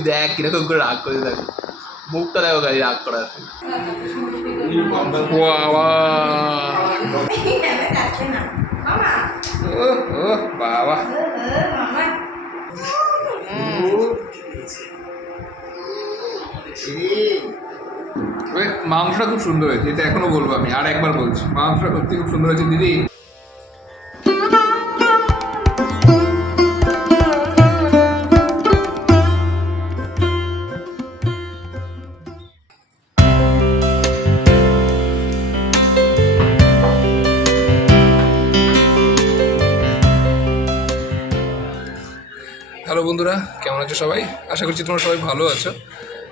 দেখ কীরকম করে রাগ করে দেখ। মুখটা দেখো গাড়ি রাগ করার। বাবা। ও ও বাবা। মাংসটা খুব সুন্দর হয়েছে এটা এখনও বলব আমি আর একবার বলছি। মাংসটা সত্যি খুব সুন্দর হয়েছে দিদি। বন্ধুরা, কেমন আছো সবাই? আশা করছি তোমরা সবাই ভালো আছো।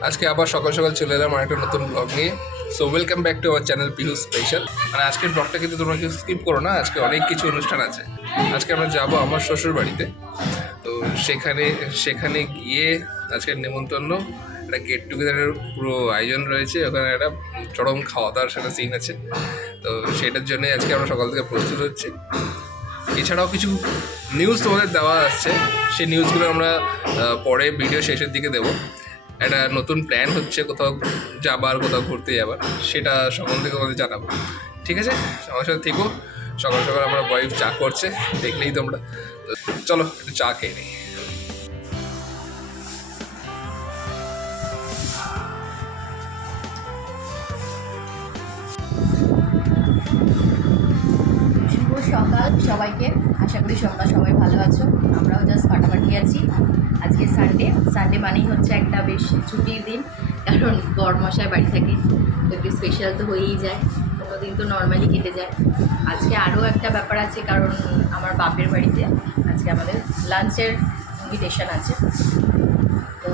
আজকে আবার সকাল সকাল চলে এলাম আর একটা নতুন ব্লগ নিয়ে। So welcome back to our channel Pihu special মানে আজকের ব্লগটা কিন্তু তোমরা কেউ স্কিপ করো না, আজকে অনেক কিছু অনুষ্ঠান আছে। আজকে আমরা যাব আমার শ্বশুর বাড়িতে। তো সেখানে সেখানে গিয়ে আজকের নেমন্তন্ন একটা গেট টুগেদারের পুরো আয়োজন রয়েছে। ওখানে একটা চরম খাওয়া দাওয়ার সেটা সিন আছে। তো সেটার জন্যই আজকে আমরা সকাল থেকে প্রস্তুত হচ্ছি। এছাড়াও কিছু নিউজ তোমাদের দেওয়া আসছে সেই নিউজগুলো আমরা পরে ভিডিও শেষের দিকে দেবো। একটা নতুন প্ল্যান হচ্ছে কোথাও যাবার, কোথাও ঘুরতে যাবার, সেটা সম্বন্ধে তোমাদের জানাব। ঠিক আছে? আমার সাথে থেকো। সকাল সকাল আমার ওয়াইফ চা করছে, দেখলেই তোমরা। চলো, একটু চা খেয়ে নিই। সকাল সবাইকে। আশা করি তোমরা সবাই ভালো আছো। আমরাও জাস্ট ফাটাফাটি আছি। আজকে সানডে সানডে মানেই হচ্ছে একটা বেশ ছুটির দিন, কারণ গরমশায় বাড়ি থাকে। তো একটু স্পেশাল তো হয়েই যায়। কোনো দিন তো নর্মালি কেটে যায়। আজকে আরও একটা ব্যাপার আছে, কারণ আমার বাপের বাড়িতে আজকে আমাদের লাঞ্চের ইনভিটেশন আছে। তো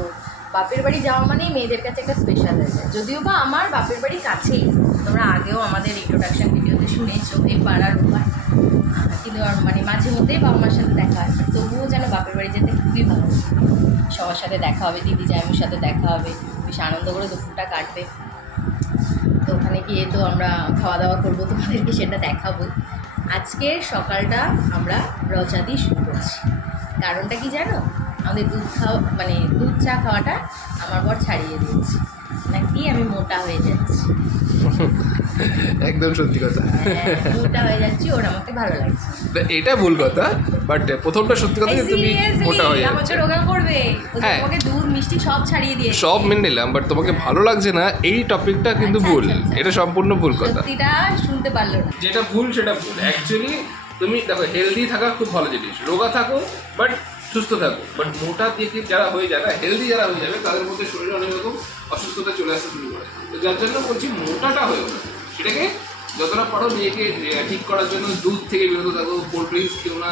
বাপের বাড়ি যাওয়া মানেই মেয়েদের কাছে একটা স্পেশাল আছে যদিও বা আমার বাপের বাড়ি কাছেই, তোমরা আগেও আমাদের ইন্ট্রোডাকশন ভিডিওতে শুনেছো, এই পাড়ার উপায় আর মানে মাঝে মধ্যেই বাবা মার সাথে দেখা হয়। তবুও যেন বাপের বাড়ি যেতে খুবই ভালো সবার সাথে দেখা হবে, দিদি জায়মের সাথে দেখা হবে, বেশ আনন্দ করে দুপুরটা কাটবে। তো ওখানে গিয়ে তো আমরা খাওয়া দাওয়া করব, তোমাদেরকে সেটা দেখাবো। আজকের সকালটা আমরা রচা দিয়ে শুরু করছি। কারণটা কি জানো? আমাদের দুধ খাওয়া মানে দুধ চা খাওয়াটা আমার বর ছাড়িয়ে দিয়েছে। নাকি আমি মোটা হয়ে যাচ্ছি? একদম সত্যি কথা। হ্যাঁ, মোটা হয়ে যাচ্ছি ওর আমাকে ভালো লাগছে। এটা ভুল কথা বাট প্রথমটা সত্যি কথা যে তুমি মোটা হয়ে আমাকে যাচ্ছে। রোগা করবে। হ্যাঁ। তোমাকে দুধ মিষ্টি সব ছাড়িয়ে দিয়েছে। সব মেনে নিলাম বাট তোমাকে ভালো লাগছে না এই টপিকটা কিন্তু আচ্ছা, ভুল। আচ্ছা, আচ্ছা। এটা সম্পূর্ণ ভুল কথা। সত্যিটা শুনতে পারল না। যেটা ভুল সেটা ভুল। অ্যাকচুয়ালি তুমি দেখো হেলদি থাকা খুব ভালো জিনিস। রোগা থাকো বাট সুস্থ থাকো। বাট মোটা দিকে যারা হয়ে যায় না হেলদি যারা হয়ে যাবে তাদের মধ্যে শরীরে অনেক রকম অসুস্থতা চলে আসতে শুরু করে। তো যার জন্য বলছি মোটাটা হয়ে ওঠে সেটাকে যতটা পারো নিজেকে ঠিক করার জন্য দুধ থেকে বিরত থাকো কোল্ড ড্রিঙ্কস খেও না,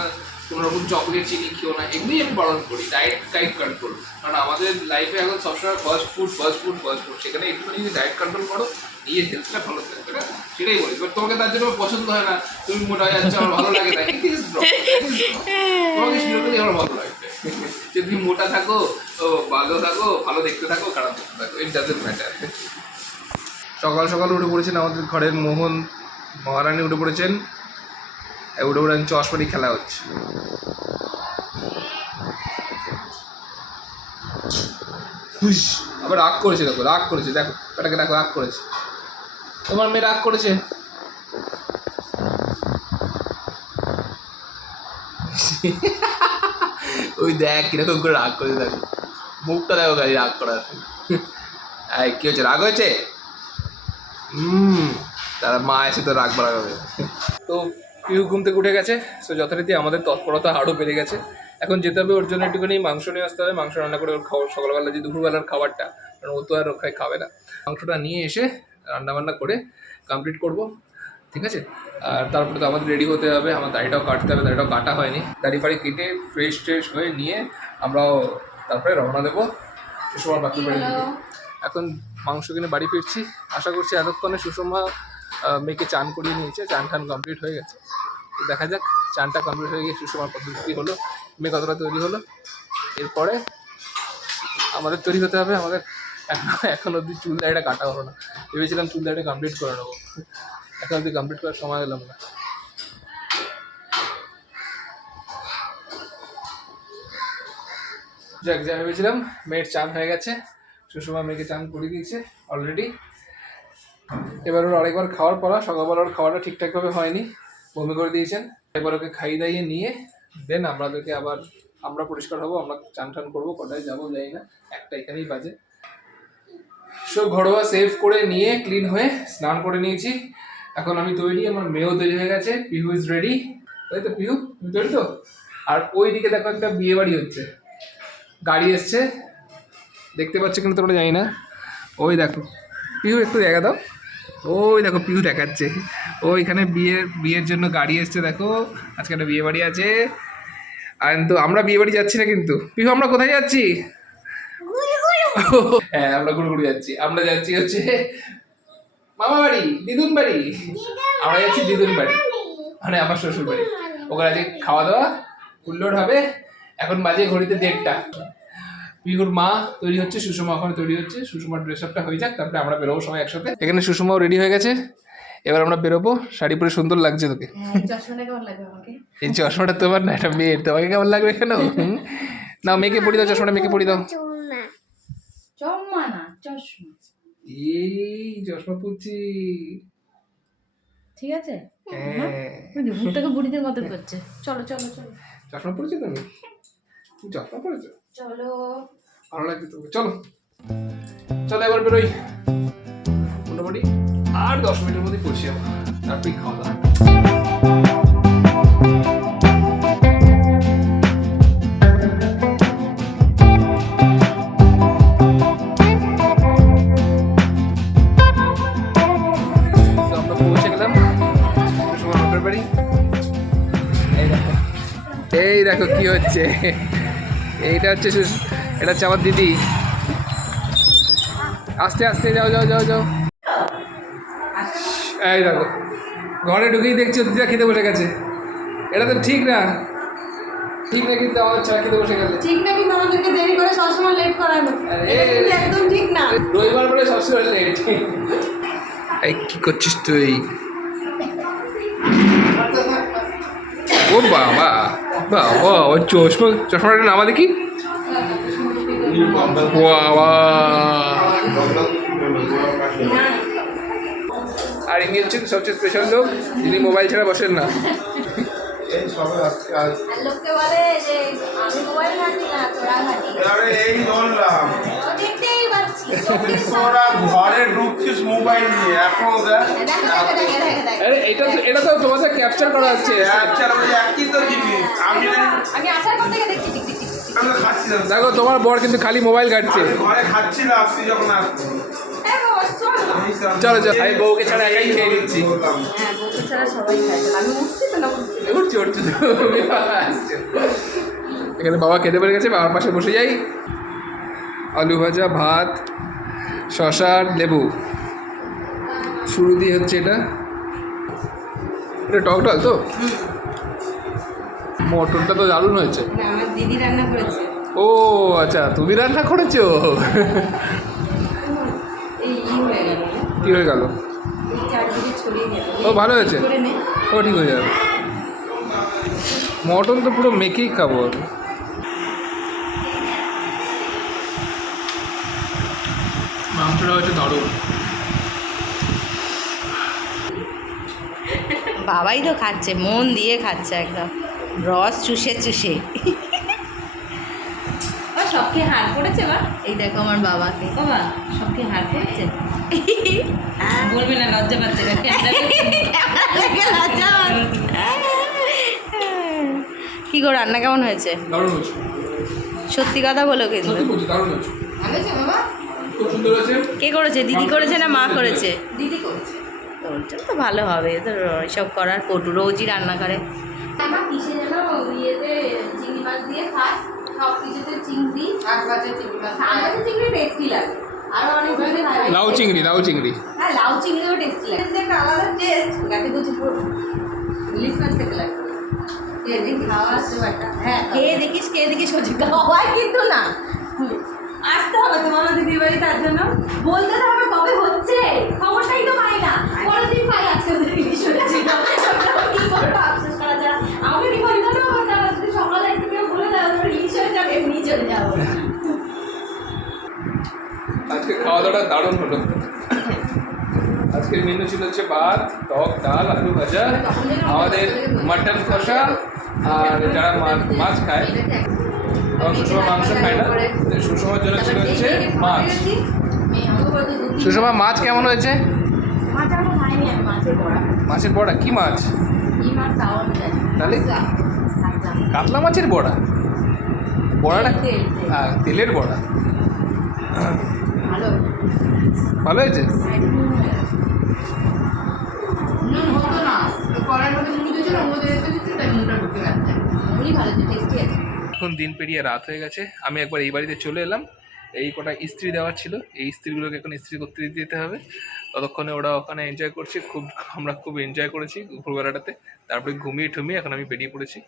কোনো রকম চকলেট চিনি খেও না এগুলোই আমি বারণ করি ডায়েট ডায়েট কন্ট্রোল কারণ আমাদের লাইফে এখন সবসময় fast food fast food fast food সেখানে একটুখানি যদি ডায়েট কন্ট্রোল করো, নিজের হেলথটা ভালো থাকবে না সেটাই বলি। এবার তোমাকে তার জন্য পছন্দ হয় না, তুমি মোটা হয়ে যাচ্ছ, আমার ভালো লাগে না. তোমাকে আমার ভালো লাগবে। যে তুমি মোটা থাকো ভালো থাকো, ভালো দেখতে থাকো, খারাপ দেখতে থাকো ইট ডাজেন্ট ম্যাটার সকাল সকাল উঠে পড়েছেন আমাদের ঘরের মোহন মহারানী উঠে পড়েছেন। উঠে পড়ে চশমারি খেলা হচ্ছে। আবার রাগ করেছে দেখো, রাগ করেছে, দেখো এটাকে দেখো, রাগ করেছে। তোমার মেয়ে রাগ করেছে। ওই দেখ, কীরকম করে রাগ করে দেখো মুখটা দেখো গাড়ি রাগ করার। এই, কি হয়েছে? রাগ হয়েছে? হুম, তার মা এসে তো রাগ বাড়াবে তো পিহু ঘুম থেকে উঠে গেছে সো যথারীতি আমাদের তৎপরতা আরও বেড়ে গেছে। এখন যেতে হবে ওর জন্য একটুখানি মাংস নিয়ে আসতে হবে। মাংস রান্না করে ওর খাওয়া, সকালবেলা যে দুপুরবেলার খাবারটা, কারণ ও তো আর ওখানে খাবে না। মাংসটা নিয়ে এসে রান্না বান্না করে কমপ্লিট করব। ঠিক আছে? আর তারপরে তো আমাদের রেডি হতে হবে আমার দাড়িটাও কাটতে হবে দাড়িটাও কাটা হয়নি। দাড়ি ফাড়ি কেটে ফ্রেশ ট্রেশ হয়ে নিয়ে আমরাও তারপরে রওনা দেবো। সুষমার বাকি বাড়ি। এখন মাংস কিনে বাড়ি ফিরছি। আশা করছি এতক্ষণে সুষমা মেয়েকে চান করিয়ে নিয়েছে। চান টান কমপ্লিট হয়ে গেছে। তো দেখা যাক চানটা কমপ্লিট হয়ে গিয়ে সুষমার পদ্ধতি হলো মেয়ে কতটা তৈরি হলো। এরপরে আমাদের তৈরি হতে হবে। আমাদের এখন এখন অবধি চুল দাড়িটা কাটা হলো না। ভেবেছিলাম চুল দাড়িটা কমপ্লিট করে নেব। এখন অবধি কমপ্লিট করার সময় এলাম না যাক, যা ভেবেছিলাম, মেয়ের চান হয়ে গেছে। সুষমা মেয়েকে চান করে দিয়েছে অলরেডি এবার ওর আরেকবার খাওয়ার পরা সকালবেলা ওর খাওয়াটা ঠিকঠাকভাবে হয়নি বমি করে দিয়েছেন। এবার ওকে খাইয়ে দাইয়ে নিয়ে দেন আমাদেরকে আবার আমরা পরিষ্কার হব, আমরা চান টান করব, কটায় যাব যাই না, একটা এখানেই বাজে। সব ঘরোয়া সেভ করে নিয়ে ক্লিন হয়ে, স্নান করে নিয়েছি। এখন আমি তৈরি আমার মেয়েও তৈরি হয়ে গেছে পিহু ইজ রেডি তাই তো পিহু তুমি তৈরি তো? আর ওই দিকে দেখো একটা বিয়ে বাড়ি হচ্ছে। গাড়ি এসছে। দেখতে পাচ্ছ কিনা তোমরা জানি না। ওই দেখো পিহু একটু দেখা দাও। ওই দেখো পিহু দেখাচ্ছে। ওইখানে বিয়ের বিয়ের জন্য গাড়ি এসছে দেখো। আজকে একটা বিয়ে বাড়ি আছে। আর কিন্তু আমরা বিয়ে বাড়ি যাচ্ছি না কিন্তু। পিহু আমরা কোথায় যাচ্ছি? হ্যাঁ আমরা ঘুরে ঘুরে যাচ্ছি। আমরা যাচ্ছি হচ্ছে মামা বাড়ি দিদুন বাড়ি আমরা যাচ্ছি দিদুন বাড়ি মানে আমার শ্বশুর বাড়ি ওখানে আজকে খাওয়া দাওয়া কুল্লোর হবে। এখন বাজে ঘড়িতে দেড়টা। পিহুর মা তৈরি হচ্ছে সুষমা ওখানে তৈরি হচ্ছে। সুষমার ড্রেস আপটা হয়ে যাক তারপরে আমরা বেরোবো সবাই একসাথে। এখানে সুষমাও রেডি হয়ে গেছে। এবার আমরা বেরোবো। শাড়ি পরে সুন্দর লাগছে তোকে। হ্যাঁ এই চশমাটা তোমার না এটা মেয়ের। তোমাকে কেমন লাগবে কেন না মেয়েকে পরি দাও চশমাটা মেয়েকে পরি দাও। চশমা না চশমা। এই চশমা পড়ছি ঠিক আছে? হ্যাঁ। ভুট্টাকে বুড়িদের মতো করছে। চলো চলো চলো। চশমা পড়েছো তুমি? চশমা পড়েছো চলো। ভালো লাগছে তোকে চলো। চলো এবার বেরোই। মোটামুটি আর দশ মিনিটের মধ্যে পড়ছি আমার। তারপরে খাওয়া দাওয়া। হচ্ছে। এইটা হচ্ছে এটা হচ্ছে আমার দিদি। আস্তে আস্তে যাও যাও যাও যাও। এই দেখো ঘরে ঢুকেই দেখছি দিদিরা খেতে বসে গেছে। এটা তো ঠিক না। ঠিক না কিন্তু আমাদের ছাড়া খেতে বসে গেলে। ঠিক না কিন্তু আমাদেরকে দেরি করে সবসময় লেট করানো। আরে। একদম ঠিক না। রবিবার বলে সবসময় লেট এই কি করছিস তুই? ও বাবা। বাবা ও চশমা চশমাটা নামা দেখি। বাবা আর ইনি হচ্ছেন সবচেয়ে স্পেশাল লোক যিনি মোবাইল ছাড়া বসেন না। লোককে বলে যে আমি মোবাইল ঘাঁটি না তোরা ঘাঁটি আরে এই ধরলাম তোরা ঘরে ঢুকছিস মোবাইল নিয়ে এখন আরে এটা তো এটা তো তোমাদের ক্যাপচার করা হচ্ছে। একই তো জিনিস। আমি না আসার পর থেকে দেখছি দেখো তোমার বর কিন্তু খালি মোবাইল ঘাটছে। যখন আসবি। হ্যাঁ চলো। চলো আমি বউকে ছাড়া একাই খেয়ে নিচ্ছি। হ্যাঁ উঠছি উঠছি। এখানে বাবা খেতে পেরে গেছে বাবার পাশে বসে যাই। আলু ভাজা ভাত শশা আর লেবু। শুরু দিয়ে হচ্ছে এটা। এটা টক ডাল তো? মটনটা তো দারুণ হয়েছে। দিদি রান্না করেছে। ও আচ্ছা তুমি রান্না করেছ? গেল। কি হয়ে গেল? ও ভালো হয়েছে? ও ঠিক হয়ে যাবে। মটন তো পুরো মেকেই খাব মাংসটা হচ্ছে দারুণ। বাবাই তো খাচ্ছে মন দিয়ে খাচ্ছে একদম। রস চুষে চুষে ও সবকে হার করেছে বা এই দেখো আমার বাবাকে। বাবা সবকে হার করেছে বলবি না লজ্জা পাচ্ছে না লজ্জা কি গো রান্না কেমন হয়েছে? হয়েছে। সত্যি কথা বলো কিন্তু। খুব সুন্দর হয়েছে কে করেছে? দিদি করেছে না মা করেছে? দিদি করেছে। তো ভালো হবে তো সব করার পটু রোজই রান্না করে। আমার কিসে যেন ইয়েতে চিংড়ি মাছ দিয়ে খায়? সব কিছুতে চিংড়ি আর ভাজা চিংড়ি মাছ আর চিংড়ি টেস্টি লাগে। আরও অনেক লাউ চিংড়ি লাউ চিংড়ি। হ্যাঁ লাউ চিংড়িও টেস্টি লাগে। একটা আলাদা টেস্ট গাছে গুছি ইলিশ মাছ খেতে লাগে। খেয়ে দেখি খাওয়া আসতে হ্যাঁ খেয়ে দেখিস খেয়ে দেখিস হচ্ছে কিন্তু না। আসতে হবে তোমার দিদির বাড়ি তার জন্য। বলতে তো হবে কবে হচ্ছে। খবরটাই তো পাই না। পরের দিন পাই আজকে ওদের কি করব আফসোস করা আমার তারা যদি সকালে একটু কেউ বলে ইলিশ হয়ে যাবে এমনি চলে যাব। আজকে খাওয়া দাওয়াটা দারুণ হলো। আজকের মেনু ছিল হচ্ছে ভাত টক ডাল আলু ভাজা আমাদের মাটন কষা আর যারা মাছ খায়। সুষমা মাংস খায় না সুষমার জন্য ছিল হচ্ছে মাছ। সুষমা মাছ কেমন হয়েছে? মাছের বড়া। কি মাছ? তাহলে? কাতলা। মাছের বড়া? বড়াটা। হ্যাঁ তেলের বড়া। ভালো। হয়েছে? মধ্যে ওর মধ্যে নুনটা ঢুকে যাচ্ছে ভালো টেস্টি আছে। এখন দিন পেরিয়ে রাত হয়ে গেছে। আমি একবার এই বাড়িতে চলে এলাম। এই কটা ইস্ত্রি দেওয়ার ছিল। এই ইস্ত্রিগুলোকে এখন ইস্ত্রি করতে দিতে হবে। ততক্ষণে ওরা ওখানে এনজয় করছে। খুব, আমরা খুব এনজয় করেছি দুপুরবেলাটাতে তারপরে ঘুমিয়ে ঠুমিয়ে এখন আমি বেরিয়ে পড়েছি।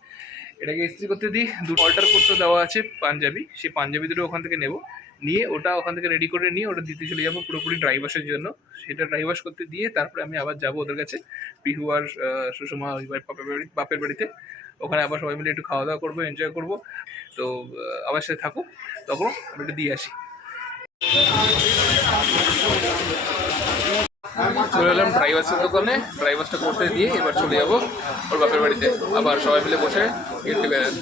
এটাকে ইস্ত্রি করতে দিই। দু অল্টার করতে দেওয়া আছে পাঞ্জাবি। সেই পাঞ্জাবি দুটো ওখান থেকে নেব। নিয়ে ওটা ওখান থেকে রেডি করে নিয়ে ওটা দিতে চলে যাব পুরোপুরি ড্রাই ওয়াশের জন্য। সেটা ড্রাই ওয়াশ করতে দিয়ে তারপরে আমি আবার যাব ওদের কাছে। পিহু আর সুষমা ওই বাপের বাড়ি বাপের বাড়িতে। ওখানে আবার সবাই মিলে একটু খাওয়া দাওয়া করব এনজয় করব। তো আমার সাথে থাকো তখন আমি একটু দিয়ে আসি। চলে এলাম ড্রাইভার্সের দোকানে ড্রাইভার্সটা করতে দিয়ে এবার চলে যাব ওর বাপের বাড়িতে। আবার সবাই মিলে বসে গেট টুগেদার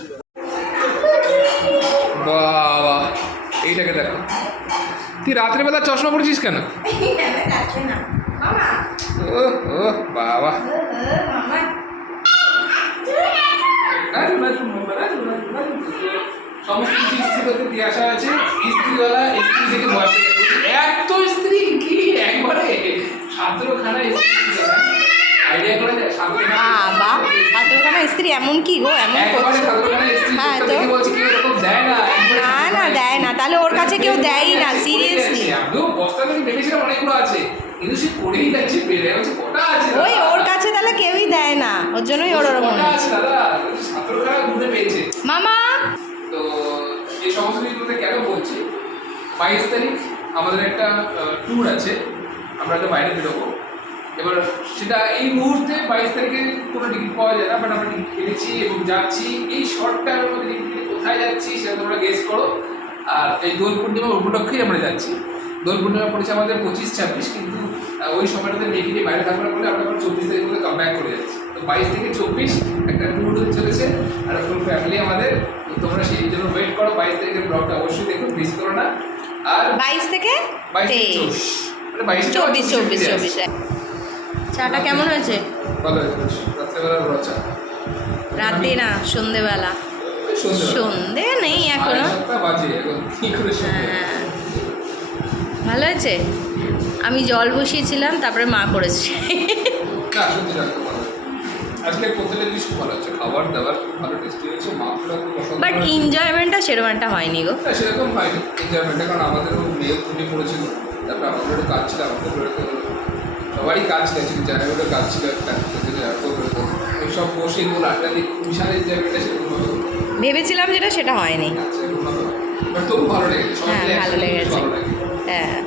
বাবা এইটাকে দেখো। তুই রাত্রেবেলা চশমা পড়েছিস কেন? ও বাবা। সমস্ত কিছু দিয়ে আসা ইস্ত্রিওয়ালা ইস্ত্রি থেকে ভয় এত ইস্ত্রি কি? একবারে? সাতেরোখানা আইডিয়া করে স্ত্রী। এমন কি গো? এমন করছ? হ্যাঁ, তো? দেখে বলছি এরকম দেয় না। না না দেয় না। তাহলে ওর কাছে কেউ দেয়ই না সিরিয়াসলি আমিও বস্তা করে ভেবেছিলাম অনেকগুলো আছে। কিন্তু সে করেই যাচ্ছে বেড়ে বলছে কটা আছে ওই ওর কাছে তাহলে কেউই দেয় না। ওর জন্যই ওর ওরম মনে কটা আছে দাদা? সাতেরোখানা ঘুরে পেয়েছে। মামা! তো এই সমস্ত কিছুতে কেন বলছি? বাইশ তারিখ আমাদের একটা ট্যুর আছে। আমরা একটা বাইরে বেরোবো। এবার সেটা এই মুহূর্তে বাইশ তারিখে কোনো টিকিট পাওয়া যায় না বাট আমরা টিকিট কিনেছি এবং যাচ্ছি। এই শর্ট টাইমের মধ্যে টিকিট কোথায় যাচ্ছি সেটা তোমরা গেস করো। আর এই দোল পূর্ণিমা উপলক্ষেই আমরা যাচ্ছি। দোল পূর্ণিমা পড়েছে আমাদের পঁচিশ ছাব্বিশ, কিন্তু ওই সময়টাতে মেঘিনি বাইরে থাকার ফলে আমরা চব্বিশ তারিখ মধ্যে কাম ব্যাক করে যাচ্ছি। তো বাইশ থেকে চব্বিশ একটা ট্যুর চলেছে, আর ফুল ফ্যামিলি আমাদের। তোমরা সেই জন্য ওয়েট করো বাইশ তারিখের ব্লগটা অবশ্যই দেখো মিস করো না। আর বাইশ থেকে বাইশ তেইশ। মানে বাইশ চব্বিশ চব্বিশ চব্বিশ চাটা কেমন হয়েছে? ভালো হয়েছে রাত্রেবেলা রচা রাতে না সন্ধেবেলা। সন্ধে নেই এখনও। সন্ধে? হ্যাঁ ভালো হয়েছে? আমি জল বসিয়েছিলাম তারপরে মা করেছে। আজকে প্রত্যেকটা জিনিস খুব ভালো হচ্ছে? খাবার দাবার খুব ভালো টেস্টি হয়েছে মাংসটা খুব পছন্দ বাট এনজয়মেন্টটা সেরকম একটা হয়নি গো। সেরকম হয়নি। এনজয়মেন্টটা কারণ আমাদেরও মেয়েও ছুটি পড়েছিল তারপরে আমাদেরও কাজ ছিল আমাদের সবারই কাজ জায়গাগুলো কাজ ছিল একটা সব বসে এগুলো আড্ডা দিয়ে বিশাল এনজয়মেন্টটা সেরকম ভেবেছিলাম যেটা সেটা হয়নি। বাট তবু ভালো লেগেছে হ্যাঁ ভালো লেগেছে। হ্যাঁ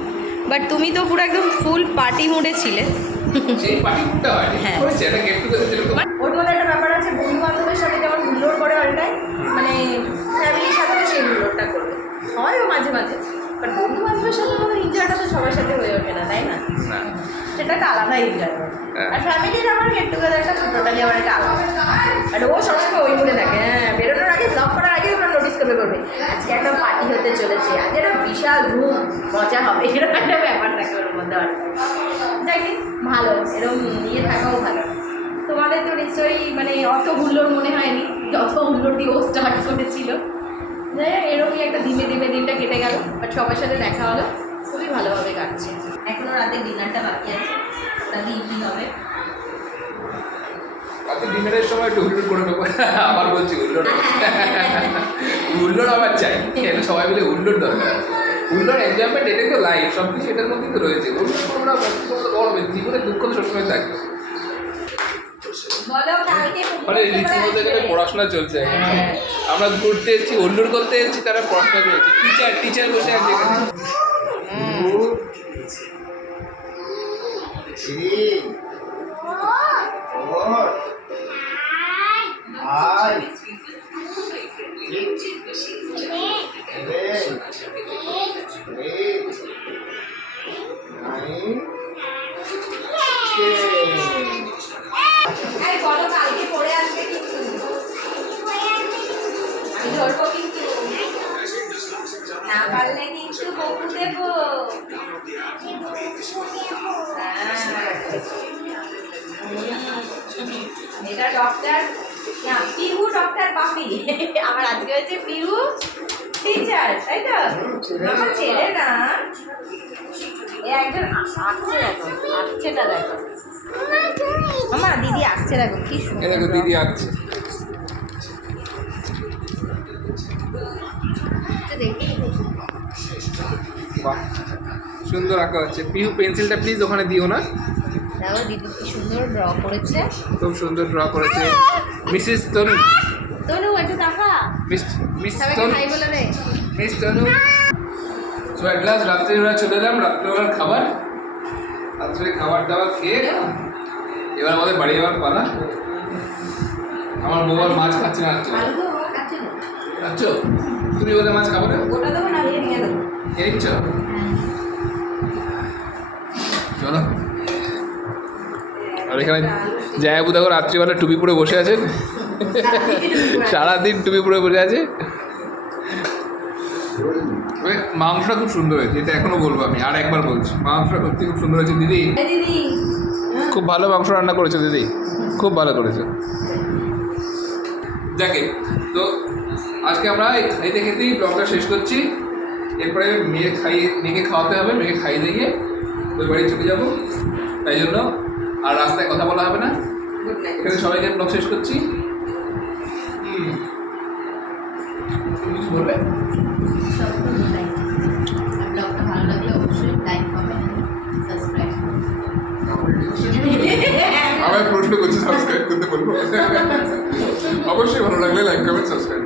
বাট তুমি তো পুরো একদম ফুল পার্টি মুডে ছিলে। হ্যাঁ। মাঝে মাঝে বন্ধু বান্ধবের সাথে কোনো সবার সাথে হয়ে না তাই না সেটা একটা। আর ফ্যামিলির আমার আমার একটা আলাদা আর ও সবসময় ওই মুডে থাকে হ্যাঁ বেরোনোর আগে ব্লগ আগে তোমরা নোটিস করবে করবে। আজকে একটা পার্টি হতে চলেছে। আজ একটা বিশাল ধুম মজা হবে। এরকম একটা ব্যাপার থাকে ওর মধ্যে আর যাই ভালো। এরকম নিয়ে থাকাও ভালো। তোমাদের তো নিশ্চয়ই মানে অত হুল্লোড় মনে হয়নি, যত হুল্লোড় দিয়ে ও স্টার্ট করেছিল। এরকমই একটা ধীমে ধীমে দিনটা কেটে গেল। বাট সবার সাথে দেখা হলো। খুবই ভালোভাবে কাটছে। এখনও রাতে ডিনারটা বাকি আছে। দিয়ে কী হবে। অত ডিনারের সময় একটু হুল্লোড় করে নেব। আবার বলছি হুল্লোড় হুল্লোড় আবার চাই। এটা সবাই মিলে হুল্লোড় দরকার হুল্লোড় এনজয়মেন্ট এটাই তো লাইফ সব কিছু এটার মধ্যেই তো রয়েছে। হুল্লোড় আমরা জীবনে দুঃখ তো সবসময় থাকবে। মানে রীতিমতো এখানে পড়াশোনা চলছে। আমরা ঘুরতে এসেছি হুল্লোড় করতে এসেছি তারা পড়াশোনা চলছে টিচার টিচার বসে আছে এখানে। আমি ধরবো কিন্তু। না পারলে কিন্তু বকু দেবো। হ্যাঁ। এটা ডক্টর পিহু ডক্টর পাপি আমার আজকে হয়েছে পিহু টিচার তাই তো? আমার ছেলে না। দিদি দেখো, কি সুন্দর। দিদি দেখি সুন্দর আঁকা হচ্ছে। পিহু পেন্সিলটা প্লিজ ওখানে দিও না। দেখো দিদি কি সুন্দর ড্র করেছে। খুব সুন্দর ড্র করেছে। মিসেস তনু তনু একটু টাকা মিস মিস তনু হাই বলে রে মিস তনু সো এক গ্লাস রাত্রিবেলা চলে এলাম। রাত্রিবেলার খাবার। রাত্রে খাবার দাবার খেয়ে এবার আমাদের বাড়ি যাওয়ার পালা। আমার বউ মাছ খাচ্ছে না খাচ্ছ তুমি বলে মাছ খাব না? গোটা দেবো না ভেঙে নিয়ে দেবো। এই চলো। আর এখানে জায়াবু দেখো রাত্রিবেলা টুপি পরে বসে আছেন সারাদিন টুপি পরে বসে আছে। মাংসটা খুব সুন্দর হয়েছে এটা এখনও বলব আমি আর একবার বলছি মাংসটা সত্যি খুব সুন্দর হয়েছে দিদি। খুব ভালো মাংস রান্না করেছ দিদি খুব ভালো করেছ। যাকে তো আজকে আমরা এই খাইতে খেতেই ব্লগটা শেষ করছি। এরপরে মেয়ে খাইয়ে মেয়েকে খাওয়াতে হবে মেয়েকে খাইয়ে দিয়ে ওই বাড়ি চলে যাব তাই জন্য আর রাস্তায় কথা বলা হবে না। এখানে সবাইকে ব্লগ শেষ করছি। কিছু বলবে? ব্লগটা ভালো লাগলে অবশ্যই লাইক কমেন্ট সাবস্ক্রাইব আমার প্রশ্ন করছি সাবস্ক্রাইব করতে বলব? অবশ্যই ভালো লাগলে লাইক কমেন্ট সাবস্ক্রাইব